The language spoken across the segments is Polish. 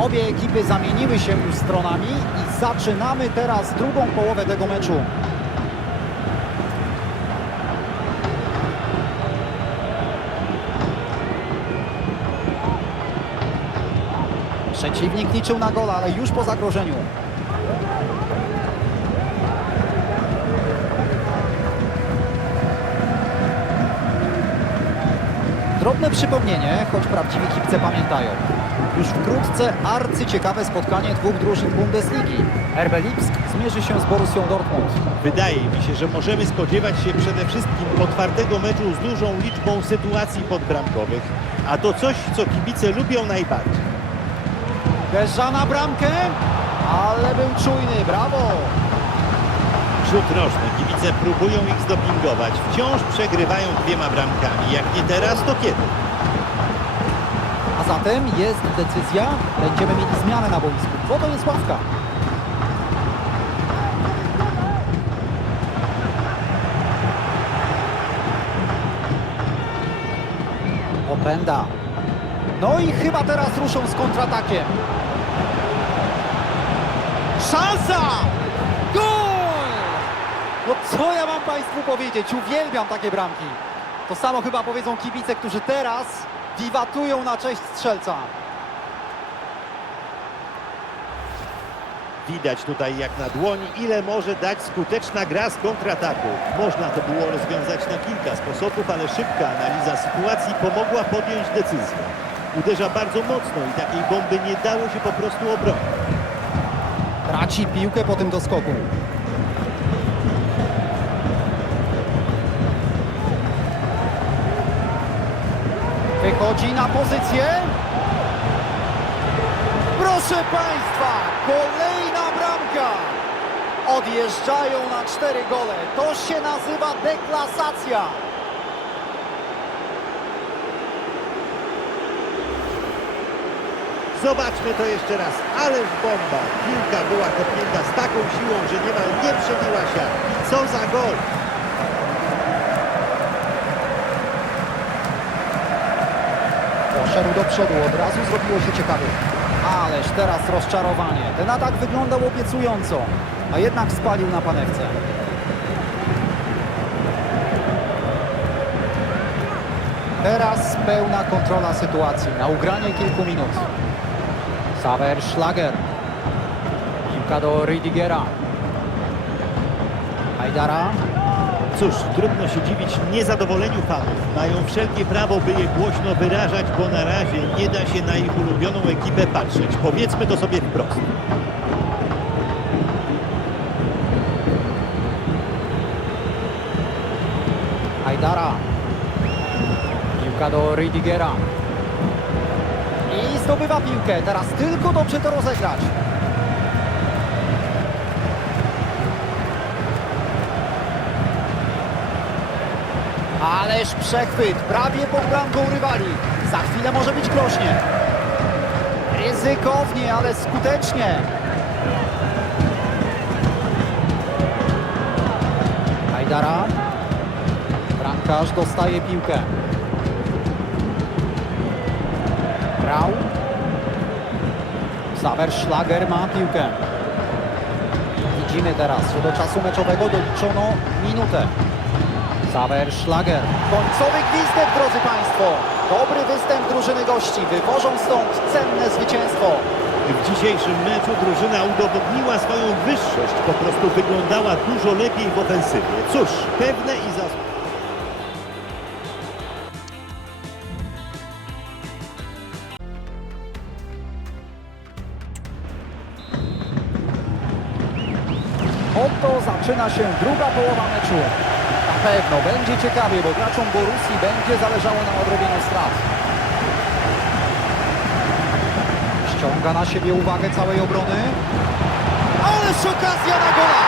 Obie ekipy zamieniły się już stronami i zaczynamy teraz drugą połowę tego meczu. Przeciwnik liczył na gola, ale już po zagrożeniu. Drobne przypomnienie, choć prawdziwi kibice pamiętają. Już wkrótce arcyciekawe spotkanie dwóch drużyn Bundesligi. RB Lipsk zmierzy się z Borussią Dortmund. Wydaje mi się, że możemy spodziewać się przede wszystkim otwartego meczu z dużą liczbą sytuacji podbramkowych, a to coś, co kibice lubią najbardziej. Uderza na bramkę, ale był czujny, brawo! Rzut rożny, kibice próbują ich zdopingować, wciąż przegrywają dwiema bramkami. Jak nie teraz, to kiedy? Zatem jest decyzja, będziemy mieli zmianę na boisku, bo to jest ławka. Openda. No i chyba teraz ruszą z kontratakiem. Szansa! Gol! No co ja mam Państwu powiedzieć? Uwielbiam takie bramki. To samo chyba powiedzą kibice, którzy teraz wiwatują na cześć strzelca. Widać tutaj jak na dłoni, ile może dać skuteczna gra z kontrataku. Można to było rozwiązać na kilka sposobów, ale szybka analiza sytuacji pomogła podjąć decyzję. Uderza bardzo mocno i takiej bomby nie dało się po prostu obronić. Traci piłkę po tym doskoku. Wychodzi na pozycję. Proszę Państwa, kolejna bramka. Odjeżdżają na cztery gole. To się nazywa deklasacja. Zobaczmy to jeszcze raz. Ależ bomba. Piłka była kopnięta z taką siłą, że niemal nie przebiła się. Co za gol. Poszedł do przodu, od razu zrobiło się ciekawie. Ależ teraz rozczarowanie. Ten atak wyglądał obiecująco, a jednak spalił na panewce. Teraz pełna kontrola sytuacji, na ugranie kilku minut. Saver Schlager. Piłka do Rydigera. Hajdara. Cóż, trudno się dziwić niezadowoleniu fanów. Mają wszelkie prawo, by je głośno wyrażać, bo na razie nie da się na ich ulubioną ekipę patrzeć. Powiedzmy to sobie wprost. Hajdara. Piłka do Rydigera. I zdobywa piłkę. Teraz tylko dobrze to rozegrać. Ależ przechwyt. Prawie pod bramką rywali. Za chwilę może być groźnie. Ryzykownie, ale skutecznie. Hajdara. Bramkarz dostaje piłkę. Grał. Saver Schlager ma piłkę. Widzimy teraz, że do czasu meczowego doliczono minutę. Saver Schlager. Końcowy gwizdek, drodzy Państwo. Dobry występ drużyny gości. Wywożą stąd cenne zwycięstwo. W dzisiejszym meczu drużyna udowodniła swoją wyższość. Po prostu wyglądała dużo lepiej w ofensywie. Cóż, pewne i zasłużone. Oto zaczyna się druga połowa meczu. Pewno będzie ciekawie, bo graczom Borussii będzie zależało na odrobieniu strat. Ściąga na siebie uwagę całej obrony. Ależ okazja na gola!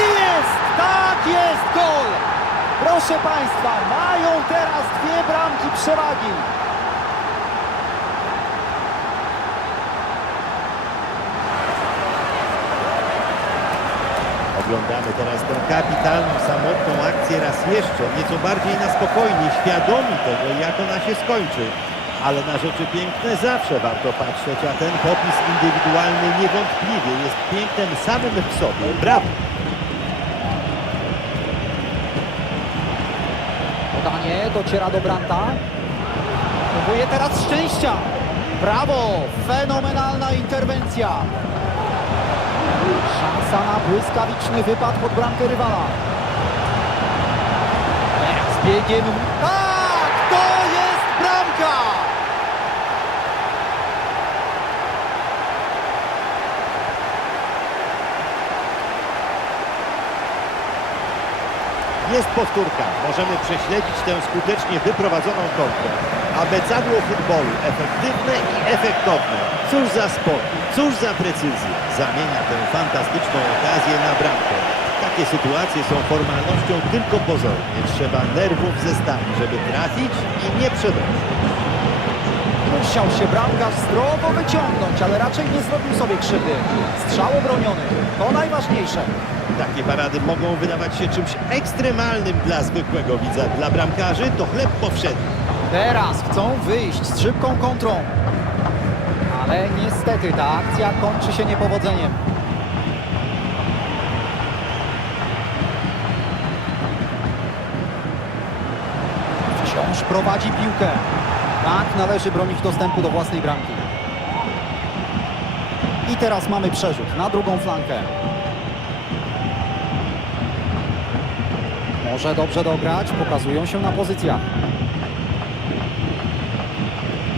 I jest! Tak jest gol! Proszę Państwa, mają teraz dwie bramki przewagi. Oglądamy teraz tę kapitalną, samotną akcję raz jeszcze, nieco bardziej na spokojnie, świadomi tego, jak ona się skończy. Ale na rzeczy piękne zawsze warto patrzeć, a ten popis indywidualny niewątpliwie jest pięknem samym w sobie. Brawo! Podanie dociera do Branta. Próbuje teraz szczęścia. Brawo! Fenomenalna interwencja. Szansa na błyskawiczny wypad pod bramkę rywala. Teraz biegiem. Tak! To jest bramka! Jest powtórka. Możemy prześledzić tę skutecznie wyprowadzoną kontrę. Abecadło futbolu. Efektywne i efektowne. Cóż za spokój, cóż za precyzję. Zamienia tę fantastyczną okazję na bramkę. Takie sytuacje są formalnością tylko pozornie. Trzeba nerwów ze żeby trafić i nie przedobrzyć. Musiał się bramkarz zdrowo wyciągnąć, ale raczej nie zrobił sobie krzywdy. Strzał obroniony. To najważniejsze. Takie parady mogą wydawać się czymś ekstremalnym dla zwykłego widza. Dla bramkarzy to chleb powszedni. Teraz chcą wyjść z szybką kontrą. Ale niestety ta akcja kończy się niepowodzeniem. Wciąż prowadzi piłkę. Tak należy bronić dostępu do własnej bramki. I teraz mamy przerzut na drugą flankę. Może dobrze dograć, pokazują się na pozycjach.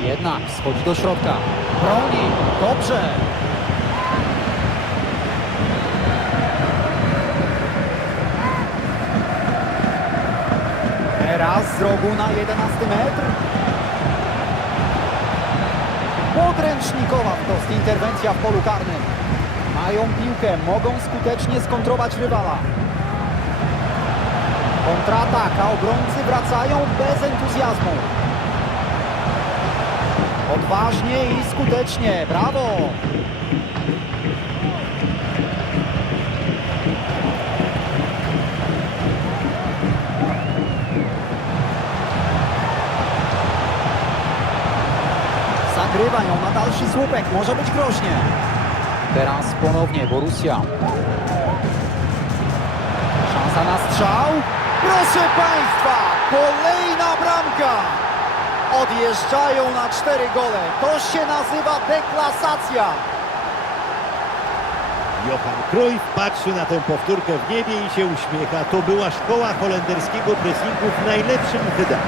Jednak schodzi do środka. Broni. Dobrze. Teraz z rogu na 11 metr. Podręcznikowa wprost interwencja w polu karnym. Mają piłkę, mogą skutecznie skontrować rywala. Kontratak, a obrońcy wracają bez entuzjazmu. Odważnie i skutecznie. Brawo! Zagrywa ją na dalszy słupek. Może być groźnie. Teraz ponownie Borussia. Szansa na strzał. Proszę Państwa, kolejna bramka. Odjeżdżają na cztery gole. To się nazywa deklasacja. Johan Cruyff patrzy na tę powtórkę w niebie i się uśmiecha. To była szkoła holenderskiego pressingu w najlepszym wydaniu.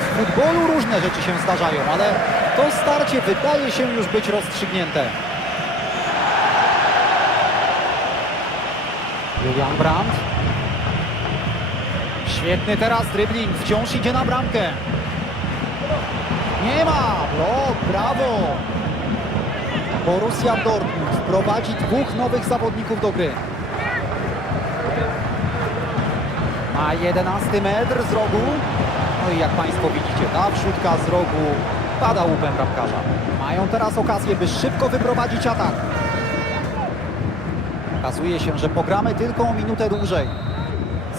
W futbolu różne rzeczy się zdarzają, ale to starcie wydaje się już być rozstrzygnięte. Julian Brandt. Świetny teraz dribbling, wciąż idzie na bramkę. Nie ma! Blok, brawo! Borussia Dortmund wprowadzi dwóch nowych zawodników do gry. Ma 11 metr z rogu. No i jak Państwo widzicie, ta wrzutka z rogu pada łupem bramkarza. Mają teraz okazję, by szybko wyprowadzić atak. Okazuje się, że pogramy tylko o minutę dłużej.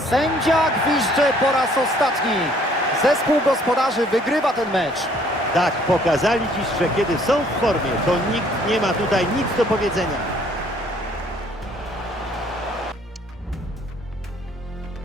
Sędzia gwizdże po raz ostatni. Zespół gospodarzy wygrywa ten mecz. Tak, pokazali dziś, że kiedy są w formie, to nikt nie ma tutaj nic do powiedzenia.